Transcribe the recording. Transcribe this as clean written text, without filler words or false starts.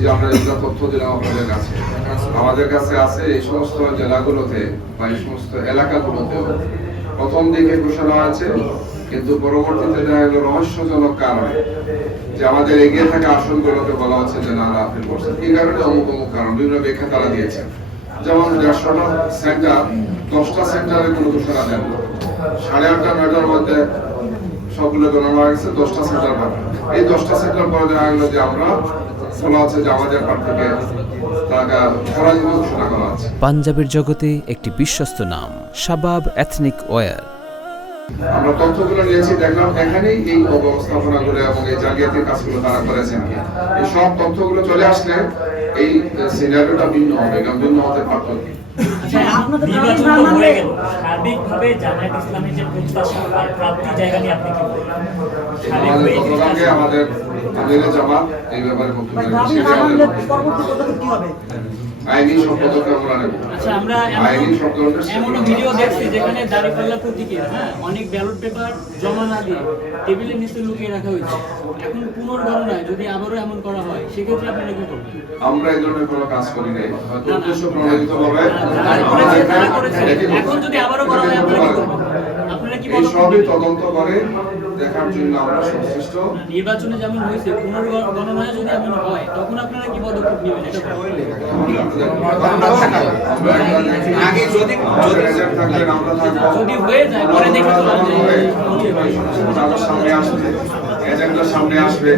যে আমরা যেগুলো তথ্য দিলাম আমাদের কাছে আছে এই সমস্ত জেলাগুলোতে বা এই সমস্ত এলাকাগুলোতেও প্রথম দিকে ঘোষণা আছে, কিন্তু পরবর্তীতে দেখা গেল রহস্যজনক কারণে যে আমাদের এগিয়ে থাকা আসনগুলোকে বলা হচ্ছে যে না আপিল করছে, এই কারণে অমুক অমুক কারণ বিভিন্ন ব্যাখ্যা তারা দিয়েছে। যেমন 150টা সেন্টার, 10টা সেন্টারে কোনো ঘোষণা দেন, 8:30 9টার মধ্যে সবগুলো গণনা হয়ে গেছে, 10টা সেন্টার পাবে। এই 10টা সেন্টার পরে দেখা গেলো যে আমরা বলা হচ্ছে যে আমাদের প্রার্থীকে টাকা পরাজিত ঘোষণা করা আছে। পাঞ্জাবের জগতে একটি বিশ্বস্ত নাম শাবাব এথনিক ওয়্যার। আমরা তথ্যগুলো নিয়েছি, দেখলাম এখানেই এই অবস্থাপনাগুলো এবং এই জালিয়াতির কাজগুলো তারা করেছেন কি। এই সব তথ্যগুলো চলে আসলে এই সিনারিওটা ভিন্ন হবে, ভিন্ন হতে পারত। সার্বিকভাবে জামায়াত ইসলামের যে প্রত্যাশা আর প্রাপ্তির জায়গা নিয়ে আপনি কি বলবেন? আমাদের আমিরের জামাত এই ব্যাপারে বক্তব্য আইনি সব পদক্ষেপ আমরা নেব। আচ্ছা, আমরা এমন ভিডিও দেখছি যেখানে দাঁড়িপাল্লা প্রতীকে অনেক ব্যালট পেপার জমা না দিয়ে টেবিলের নিচে লুকিয়ে রাখা হয়েছে। এখন পুনর্গণনায় যদি আবারও এমন করা হয় সেক্ষেত্রে আপনারা কি করবেন? আমরা এই ধরনের কোনো কাজ করি নাই, উদ্দেশ্য প্রণোদিতভাবে এখন যদি আবারও করা হয় আপনারা কি করবেন? আপনারা কি বলেন? সবই তদন্ত করে দেখার জন্য আমরা সংশ্লিষ্ট নির্বাচনে যেমন হয়েছে পুনর্গণনায় যদি এমন হয় তখন আপনারা কি পদক্ষেপ নেবেন? আগে যদি হয়ে যায় পরে দেখে সামনে আসবে, এজেন্ডার সামনে আসবে।